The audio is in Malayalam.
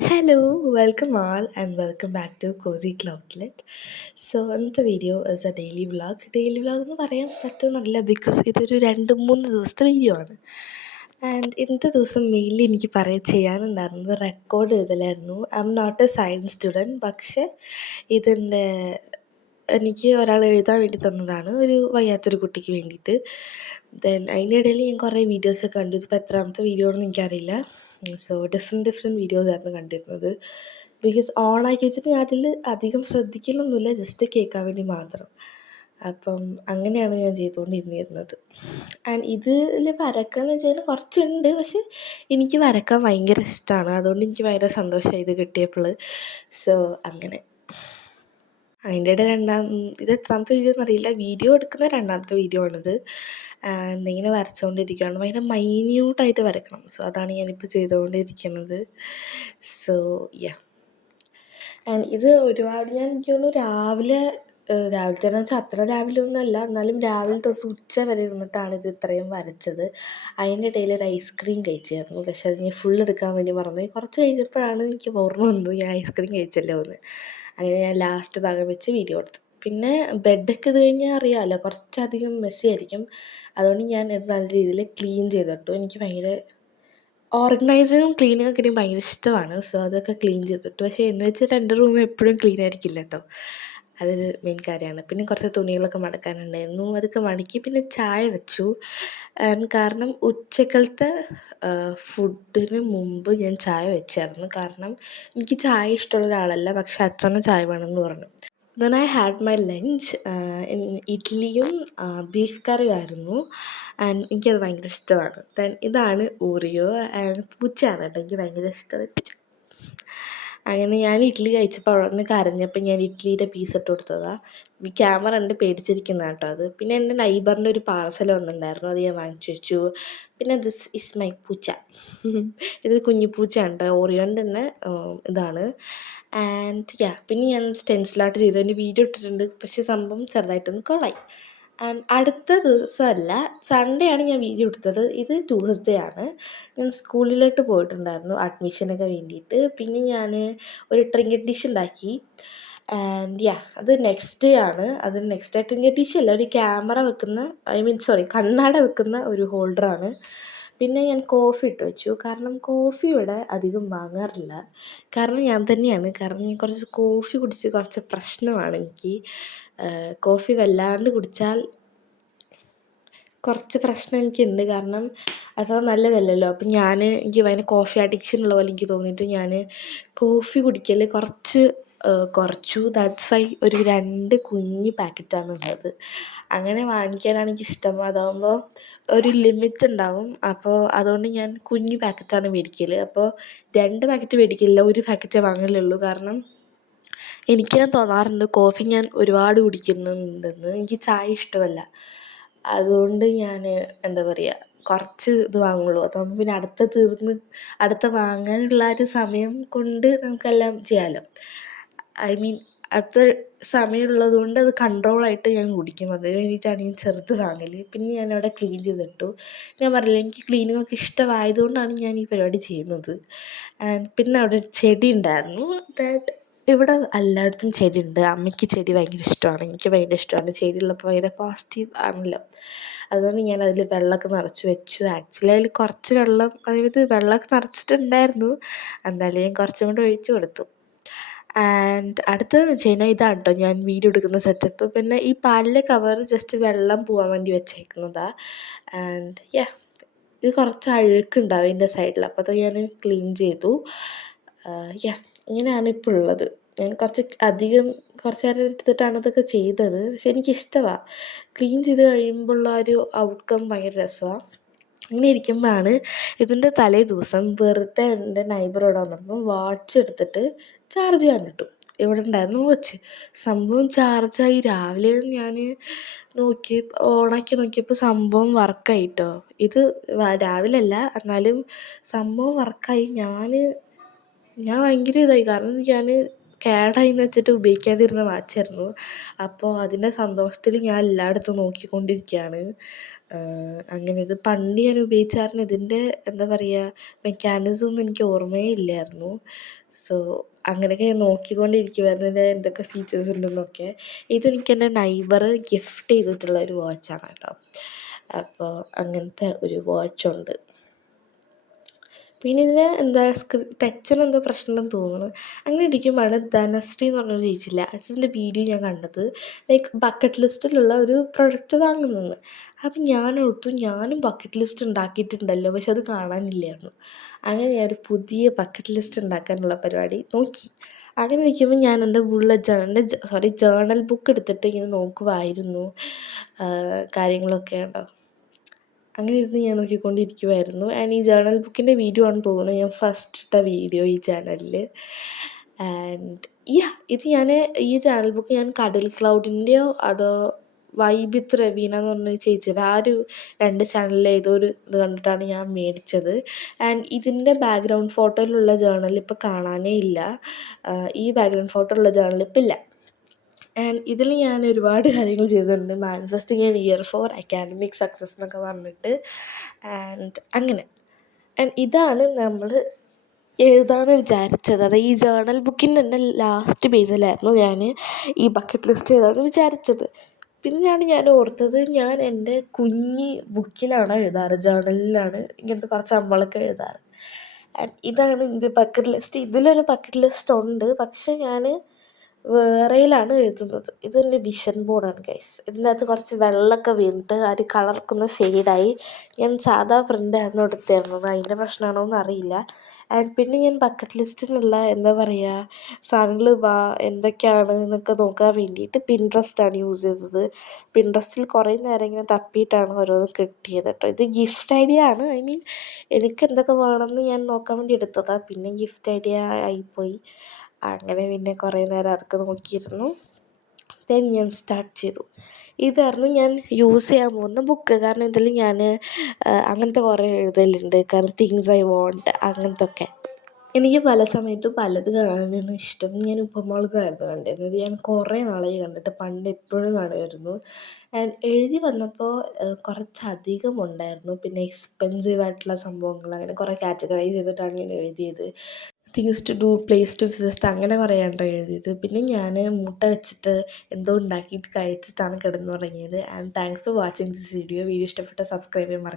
Hello, welcome all, and welcome back to Cozy Cloudlet. ഇന്നത്തെ video is A daily vlog. Daily vlog എന്ന് പറയാൻ പറ്റുന്നില്ല ബിക്കോസ് ഇതൊരു 2-3 ദിവസത്തെ വീഡിയോ ആണ്. ആൻഡ് ഇന്നത്തെ ദിവസം മെയിൻലി എനിക്ക് ചെയ്യാനുണ്ടായിരുന്നത് റെക്കോർഡ് എഴുതലായിരുന്നു. I'm not a science student, പക്ഷേ ഇതെൻ്റെ എനിക്ക് ഒരാൾ എഴുതാൻ വേണ്ടി തന്നതാണ്, ഒരു വയ്യാത്തൊരു കുട്ടിക്ക് വേണ്ടിയിട്ട്. അതിൻ്റെ ഇടയിൽ ഞാൻ കുറേ വീഡിയോസൊക്കെ കണ്ടു. ഇതിപ്പോൾ എത്രാമത്തെ വീഡിയോ ആണെന്ന് എനിക്കറിയില്ല. ഡിഫറെൻറ്റ് വീഡിയോസായിരുന്നു കണ്ടിരുന്നത്. ബിക്കോസ് ഓണാക്കി വെച്ചിട്ട് ഞാൻ അതിൽ അധികം ശ്രദ്ധിക്കലൊന്നുമില്ല, ജസ്റ്റ് കേൾക്കാൻ വേണ്ടി മാത്രം. അപ്പം അങ്ങനെയാണ് ഞാൻ ചെയ്തുകൊണ്ടിരുന്നിരുന്നത്. ആൻഡ് ഇതിൽ വരക്കാന്ന് വെച്ച് കഴിഞ്ഞാൽ കുറച്ചുണ്ട്, പക്ഷെ എനിക്ക് വരക്കാൻ ഭയങ്കര ഇഷ്ടമാണ്. അതുകൊണ്ട് എനിക്ക് ഭയങ്കര സന്തോഷമായി ഇത് കിട്ടിയപ്പോൾ. അങ്ങനെ അതിൻ്റെ ഇടയിൽ ഇത് എത്രാമത്തെ വീഡിയോ എന്നറിയില്ല, വീഡിയോ എടുക്കുന്ന 2ാമത്തെ വീഡിയോ ആണിത്. ഇങ്ങനെ വരച്ചുകൊണ്ടിരിക്കുകയാണ്. ഭയങ്കര മൈന്യൂട്ടായിട്ട് വരക്കണം. അതാണ് ഞാനിപ്പോൾ ചെയ്തുകൊണ്ടിരിക്കുന്നത്. യാ ആൻഡ് ഇത് ഒരുപാട് എനിക്ക് തോന്നുന്നു രാവിലത്തെ എന്ന് വെച്ചാൽ അത്ര രാവിലെ ഒന്നുമല്ല, എന്നാലും രാവിലെ തൊട്ട് ഉച്ച വരെ ഇരുന്നിട്ടാണ് ഇത് ഇത്രയും വരച്ചത്. അതിൻ്റെ ഇടയിൽ ഒരു ഐസ്ക്രീം കഴിച്ചായിരുന്നു, പക്ഷെ അത് ഞാൻ ഫുൾ എടുക്കാൻ വേണ്ടി മറന്നുപോയി. കുറച്ച് കഴിഞ്ഞപ്പോഴാണ് എനിക്ക് ഓർമ്മ വന്നത് ഞാൻ ഐസ്ക്രീം കഴിച്ചല്ലോ എന്ന്. അങ്ങനെ ഞാൻ ലാസ്റ്റ് ഭാഗം വെച്ച് വീഡിയോ എടുത്തു. പിന്നെ ബെഡൊക്കെ ഇത് കഴിഞ്ഞാൽ അറിയാമല്ലോ, കുറച്ചധികം മെസ്സി ആയിരിക്കും. അതുകൊണ്ട് ഞാൻ ഇത് നല്ല രീതിയിൽ ക്ലീൻ ചെയ്തിട്ടു. എനിക്ക് ഭയങ്കര ഓർഗനൈസിങ്ങും ക്ലീനിങ്ങൊക്കെ എനിക്ക് ഭയങ്കര ഇഷ്ടമാണ്. അതൊക്കെ ക്ലീൻ ചെയ്തിട്ടു. പക്ഷേ എന്ന് വെച്ചിട്ട് എൻ്റെ റൂം എപ്പോഴും ക്ലീൻ ആയിരിക്കില്ല കേട്ടോ, അതൊരു മെയിൻ കാര്യമാണ്. പിന്നെ കുറച്ച് തുണികളൊക്കെ മടക്കാനുണ്ടായിരുന്നു, അതൊക്കെ മടക്കി. പിന്നെ ചായ വെച്ചു. കാരണം ഉച്ചക്കലത്തെ ഫുഡിന് മുമ്പ് ഞാൻ ചായ വെച്ചായിരുന്നു. കാരണം എനിക്ക് ചായ ഇഷ്ടമുള്ള ഒരാളല്ല, പക്ഷെ അച്ഛന് ചായ വേണമെന്ന് പറഞ്ഞു. Then I had my lunch. ഇഡ്ഡലിയും ബീഫ് കറിയുമായിരുന്നു. ആൻഡ് എനിക്കത് ഭയങ്കര ഇഷ്ടമാണ്. ദെൻ ഇതാണ് ഓറിയോ. ആൻഡ് പൂച്ചയാണ് കേട്ടോ, എനിക്ക് ഭയങ്കര ഇഷ്ടമാണ് പൂച്ച. അങ്ങനെ ഞാൻ ഇഡ്ഡലി കഴിച്ചപ്പോൾ അവിടെ നിന്ന് കരഞ്ഞപ്പോൾ ഞാൻ ഇഡ്ഡലിയുടെ പീസ് ഇട്ട് കൊടുത്തതാണ്. ക്യാമറ കണ്ട് പേടിച്ചിരിക്കുന്നതാണ് കേട്ടോ അത്. പിന്നെ എൻ്റെ നൈബറിൻ്റെ ഒരു പാർസൽ വന്നിട്ടുണ്ടായിരുന്നു, അത് ഞാൻ വാങ്ങിച്ചു വെച്ചു. പിന്നെ ദിസ് ഇസ് മൈ പൂച്ച. ഇത് കുഞ്ഞു പൂച്ചയാണ് കേട്ടോ, ഓറിയോൻ്റെ തന്നെ ഇതാണ്. ആൻഡ് പിന്നെ ഞാൻ സ്റ്റെൻസിലായിട്ട് ചെയ്തു, അതിൻ്റെ വീഡിയോ ഇട്ടിട്ടുണ്ട്. പക്ഷേ സംഭവം ചെറുതായിട്ടൊന്ന് കൊളായി. അടുത്ത ദിവസമല്ല, സൺഡേ ആണ് ഞാൻ വീഡിയോ എടുത്തത്. ഇത് ട്യൂസ്ഡേ ആണ്. ഞാൻ സ്കൂളിലോട്ട് പോയിട്ടുണ്ടായിരുന്നു അഡ്മിഷനൊക്കെ വേണ്ടിയിട്ട്. പിന്നെ ഞാൻ ഒരു ട്രിങ്കറ്റ് ഡിഷ് ഉണ്ടാക്കി. ആൻഡ് അത് നെക്സ്റ്റ് ഡേ ആണ്. അത് നെക്സ്റ്റ് ഡേ ട്രിങ്കറ്റ് ഡിഷ് അല്ല, ഒരു ക്യാമറ വെക്കുന്ന കണ്ണാട വെക്കുന്ന ഒരു ഹോൾഡറാണ്. പിന്നെ ഞാൻ കോഫി ഇട്ട് വെച്ചു. കാരണം കോഫി ഇവിടെ അധികം വാങ്ങാറില്ല. കാരണം ഞാൻ തന്നെയാണ്. കാരണം ഞാൻ കുറച്ച് കോഫി കുടിച്ച് കുറച്ച് പ്രശ്നമാണ് എനിക്ക്. കോഫി വല്ലാണ്ട് കുടിച്ചാൽ കുറച്ച് പ്രശ്നം എനിക്കുണ്ട്. കാരണം അത്ര നല്ലതല്ലല്ലോ. അപ്പം എനിക്ക് ഭയങ്കര കോഫി അഡിക്ഷൻ ഉള്ള പോലെ എനിക്ക് തോന്നിയിട്ട് ഞാൻ കോഫി കുടിക്കൽ കുറച്ചു. ദാറ്റ്സ് വൈ ഒരു 2 കുഞ്ഞ് പാക്കറ്റാണുള്ളത്. അങ്ങനെ വാങ്ങിക്കാനാണ് എനിക്കിഷ്ടം. അതാകുമ്പോൾ ഒരു ലിമിറ്റ് ഉണ്ടാവും. അപ്പോൾ അതുകൊണ്ട് ഞാൻ കുഞ്ഞ് പാക്കറ്റാണ് മേടിക്കൽ. അപ്പോൾ 2 പാക്കറ്റ് മേടിക്കില്ല, 1 പാക്കറ്റേ വാങ്ങലുള്ളൂ. കാരണം എനിക്കിങ്ങനെ തോന്നാറുണ്ട് കോഫി ഞാൻ ഒരുപാട് കുടിക്കുന്നുണ്ടെന്ന്. എനിക്ക് ചായ ഇഷ്ടമല്ല. അതുകൊണ്ട് ഞാൻ കുറച്ച് ഇത് വാങ്ങുള്ളൂ. അതാകുമ്പോൾ പിന്നെ അടുത്ത വാങ്ങാനുള്ള ഒരു സമയം കൊണ്ട് നമുക്കെല്ലാം ചെയ്യാമല്ലോ. അടുത്ത സമയമുള്ളത് കൊണ്ട് അത് കൺട്രോളായിട്ട് ഞാൻ കുടിക്കും. അതിന് വേണ്ടിയിട്ടാണ് ഞാൻ ചെറുത് വാങ്ങൽ. പിന്നെ ഞാനവിടെ ക്ലീൻ ചെയ്തിട്ടു. ഞാൻ പറഞ്ഞില്ലേ, എനിക്ക് ക്ലീനിങ്ങൊക്കെ ഇഷ്ടമായതുകൊണ്ടാണ് ഞാൻ ഈ പരിപാടി ചെയ്യുന്നത്. പിന്നെ അവിടെ ഒരു ചെടി ഉണ്ടായിരുന്നു. ഇവിടെ എല്ലായിടത്തും ചെടിയുണ്ട്. അമ്മയ്ക്ക് ചെടി ഭയങ്കര ഇഷ്ടമാണ്, എനിക്ക് ഭയങ്കര ഇഷ്ടമാണ്. ചെടിയുള്ളപ്പോൾ ഭയങ്കര പോസിറ്റീവ് ആണല്ലോ. അതുകൊണ്ട് ഞാൻ അതിൽ വെള്ളമൊക്കെ നിറച്ച് വെച്ചു. ആക്ച്വലി അതിൽ കുറച്ച് വെള്ളമൊക്കെ നിറച്ചിട്ടുണ്ടായിരുന്നു. എന്തായാലും ഞാൻ കുറച്ചും കൂടെ ഒഴിച്ചു കൊടുത്തു. അടുത്തതെന്ന് വെച്ച് കഴിഞ്ഞാൽ ഇതാണ് കേട്ടോ ഞാൻ വീഡിയോ എടുക്കുന്ന സെറ്റപ്പ്. പിന്നെ ഈ പാലിലെ കവർ ജസ്റ്റ് വെള്ളം പോകാൻ വേണ്ടി വെച്ചേക്കുന്നതാണ്. ഇത് കുറച്ച് അഴുക്കുണ്ടാവും ഇതിൻ്റെ സൈഡിൽ, അപ്പോൾ അത് ഞാൻ ക്ലീൻ ചെയ്തു. ഇങ്ങനെയാണ് ഇപ്പോൾ ഉള്ളത്. ഞാൻ കുറച്ച് നേരം എടുത്തിട്ടാണ് ഇതൊക്കെ ചെയ്തത്. പക്ഷെ എനിക്കിഷ്ടമാണ്. ക്ലീൻ ചെയ്ത് കഴിയുമ്പോഴുള്ള ഒരു ഔട്ട്കം ഭയങ്കര രസമാണ്. അങ്ങനെ ഇരിക്കുമ്പോഴാണ് ഇതിൻ്റെ തലേ ദിവസം വെറുതെ എൻ്റെ നൈബർ ഇവിടെ വന്നപ്പം വാച്ച് എടുത്തിട്ട് ചാർജ് ചെയ്യാനിട്ടു. ഇവിടെ ഉണ്ടായിരുന്നു വാച്ച്. സംഭവം ചാർജായി. രാവിലെ ഞാൻ ഓണാക്കി നോക്കിയപ്പോൾ സംഭവം വർക്കായി കേട്ടോ. ഇത് രാവിലെ അല്ല, എന്നാലും സംഭവം വർക്കായി. ഞാൻ ഭയങ്കര ഇതായി. കാരണം ഞാൻ കേടായിന്ന് വെച്ചിട്ട് ഉപയോഗിക്കാതിരുന്ന വാച്ചായിരുന്നു. അപ്പോൾ അതിൻ്റെ സന്തോഷത്തിൽ ഞാൻ എല്ലായിടത്തും നോക്കിക്കൊണ്ടിരിക്കുകയാണ്. അങ്ങനെ ഇത് പണ്ട് ഞാൻ ഉപയോഗിച്ച കാരണം ഇതിൻ്റെ എന്താ പറയുക മെക്കാനിസം ഒന്നും എനിക്ക് ഓർമ്മയേ ഇല്ലായിരുന്നു. സോ അങ്ങനെയൊക്കെ ഞാൻ നോക്കിക്കൊണ്ടിരിക്കുവായിരുന്നു ഇതിൻ്റെ എന്തൊക്കെ ഫീച്ചേഴ്സ് ഉണ്ടെന്നൊക്കെ. ഇതെനിക്ക് എൻ്റെ നൈബർ ഗിഫ്റ്റ് ചെയ്തിട്ടുള്ള ഒരു വാച്ചാണ് കേട്ടോ. അപ്പോൾ അങ്ങനത്തെ ഒരു വാച്ചുണ്ട്. പിന്നെ ഇതിന് എന്താ ടച്ചിനെന്തോ പ്രശ്നമുണ്ടെന്ന് തോന്നുന്നു. അങ്ങനെ ഇരിക്കുമ്പോഴാണ് ധനശ്രീ എന്ന് പറഞ്ഞൊരു ചേച്ചിയില്ലേ, അതിൻ്റെ വീഡിയോ ഞാൻ കണ്ടത്. ലൈക്ക് ബക്കറ്റ് ലിസ്റ്റിലുള്ള ഒരു പ്രൊഡക്റ്റ് വാങ്ങുന്നതെന്ന്. അപ്പം ഞാനോർത്തു ഞാനും ബക്കറ്റ് ലിസ്റ്റ് ഉണ്ടാക്കിയിട്ടുണ്ടല്ലോ, പക്ഷെ അത് കാണാനില്ലായിരുന്നു. അങ്ങനെ ഞാനൊരു പുതിയ ബക്കറ്റ് ലിസ്റ്റ് ഉണ്ടാക്കാനുള്ള പരിപാടി നോക്കി. അങ്ങനെ നിൽക്കുമ്പോൾ ഞാൻ എൻ്റെ ജേർണൽ ബുക്ക് എടുത്തിട്ട് ഇങ്ങനെ നോക്കുമായിരുന്നു കാര്യങ്ങളൊക്കെ ഉണ്ടോ. അങ്ങനെ ഇരുന്ന് ഞാൻ നോക്കിക്കൊണ്ടിരിക്കുമായിരുന്നു. ആൻഡ് ഈ ജേർണൽ ബുക്കിൻ്റെ വീഡിയോ ആണെന്ന് തോന്നുന്നു ഞാൻ ഫസ്റ്റ് ഇട്ട വീഡിയോ ഈ ചാനലിൽ. ആൻഡ് ഇത് ഈ ചാനൽ ബുക്ക് ഞാൻ കടൽ ക്ലൗഡിൻ്റെയോ അതോ വൈബ് വിത്ത് റവീന എന്ന് പറഞ്ഞ ചേച്ചിയുടെ ആ ഒരു 2 ചാനലിൽ ഏതോ ഒരു ഇത് കണ്ടിട്ടാണ് ഞാൻ മേടിച്ചത്. ആൻഡ് ഇതിൻ്റെ ബാക്ക്ഗ്രൗണ്ട് ഫോട്ടോയിലുള്ള ജേർണൽ ഇപ്പോൾ കാണാനേ ഇല്ല. ഈ ബാക്ക്ഗ്രൗണ്ട് ഫോട്ടോ ഉള്ള ജേർണൽ ഇപ്പോൾ ഇല്ല. ആൻഡ് ഇതിൽ ഞാൻ ഒരുപാട് കാര്യങ്ങൾ ചെയ്തിട്ടുണ്ട്. Manifesting an year four academic success എന്നൊക്കെ പറഞ്ഞിട്ട്. ആൻഡ് അങ്ങനെ ഇതാണ് നമ്മൾ എഴുതാമെന്ന് വിചാരിച്ചത്. അതായത് ഈ ജേർണൽ ബുക്കിൻ്റെ തന്നെ ലാസ്റ്റ് പേജിലായിരുന്നു ഞാൻ ഈ ബക്കറ്റ് ലിസ്റ്റ് എഴുതാമെന്ന് വിചാരിച്ചത്. പിന്നെയാണ് ഞാൻ ഓർത്തത് ഞാൻ എൻ്റെ കുഞ്ഞി ബുക്കിലാണ് എഴുതാറ്, ജേർണലിലാണ് ഇങ്ങനത്തെ കുറച്ച് സംഭവങ്ങളൊക്കെ എഴുതാറ്. ആൻഡ് ഇതാണ് എൻ്റെ ബക്കറ്റ് ലിസ്റ്റ്. ഇതിലൊരു ബക്കറ്റ് ലിസ്റ്റ് ഉണ്ട്, പക്ഷെ ഞാൻ വേറെയിലാണ് എഴുതുന്നത്. ഇതെൻ്റെ വിഷൻ ബോർഡാണ് ഗൈസ്. ഇതിനകത്ത് കുറച്ച് വെള്ളമൊക്കെ വീണിട്ട് ആ ഒരു കളറൊക്കെ ഒന്ന് ഫെയ്ഡായി. ഞാൻ സാധാ പ്രിൻ്റായിരുന്നു എടുത്തിരുന്നത്, അതിൻ്റെ പ്രശ്നമാണോ എന്നറിയില്ല. ആൻഡ് പിന്നെ ഞാൻ ബക്കറ്റ് ലിസ്റ്റിനുള്ള എന്താ പറയുക സാധനങ്ങൾ എന്തൊക്കെയാണ് എന്നൊക്കെ നോക്കാൻ വേണ്ടിയിട്ട് പിൻട്രസ്റ്റാണ് യൂസ് ചെയ്തത്. പിൻട്രസ്റ്റിൽ കുറേ നേരം ഇങ്ങനെ തപ്പിയിട്ടാണ് ഓരോന്ന് കിട്ടിയത് കേട്ടോ. ഇത് ഗിഫ്റ്റ് ഐഡിയ ആണ്. ഐ മീൻ എനിക്ക് എന്തൊക്കെ വേണമെന്ന് ഞാൻ നോക്കാൻ വേണ്ടി എടുത്തതാണ്. പിന്നെ ഗിഫ്റ്റ് ഐഡിയ ആയിപ്പോയി. അങ്ങനെ പിന്നെ കുറേ നേരം അതൊക്കെ നോക്കിയിരുന്നു. ദെൻ ഞാൻ സ്റ്റാർട്ട് ചെയ്തു. ഇതായിരുന്നു ഞാൻ യൂസ് ചെയ്യാൻ പോകുന്ന ബുക്ക്. കാരണം ഇതിൽ ഞാൻ അങ്ങനത്തെ കുറേ എഴുതലുണ്ട്. കാരണം തിങ്സ് ഐ വോണ്ട് അങ്ങനത്തെ ഒക്കെ. എനിക്ക് പല സമയത്തും പലത് കാണാനാണ് ഇഷ്ടം. ഞാൻ ഉപമോൾക്കായിരുന്നു കണ്ടിരുന്നത്. ഞാൻ കുറേ നാളായി കണ്ടിട്ട്, പണ്ട് എപ്പോഴും കാണുമായിരുന്നു. ആൻഡ് എഴുതി വന്നപ്പോൾ കുറച്ചധികം ഉണ്ടായിരുന്നു. പിന്നെ എക്സ്പെൻസീവ് ആയിട്ടുള്ള സംഭവങ്ങൾ അങ്ങനെ കുറേ കാറ്റഗറൈസ് ചെയ്തിട്ടാണ് ഞാൻ എഴുതിയത്. Things to do, place to visit അങ്ങനെ പറയാണ്ടോ എഴുതിയത്. പിന്നെ ഞാൻ മുട്ട വെച്ചിട്ട് എന്തോ ഉണ്ടാക്കിയിട്ട് കഴിച്ചിട്ടാണ് കിടന്നുറങ്ങിയത്. And thanks for watching this video. Video ഇഷ്ടപ്പെട്ട സബ്സ്ക്രൈബ് ചെയ്യാൻ മറക്കരുത്.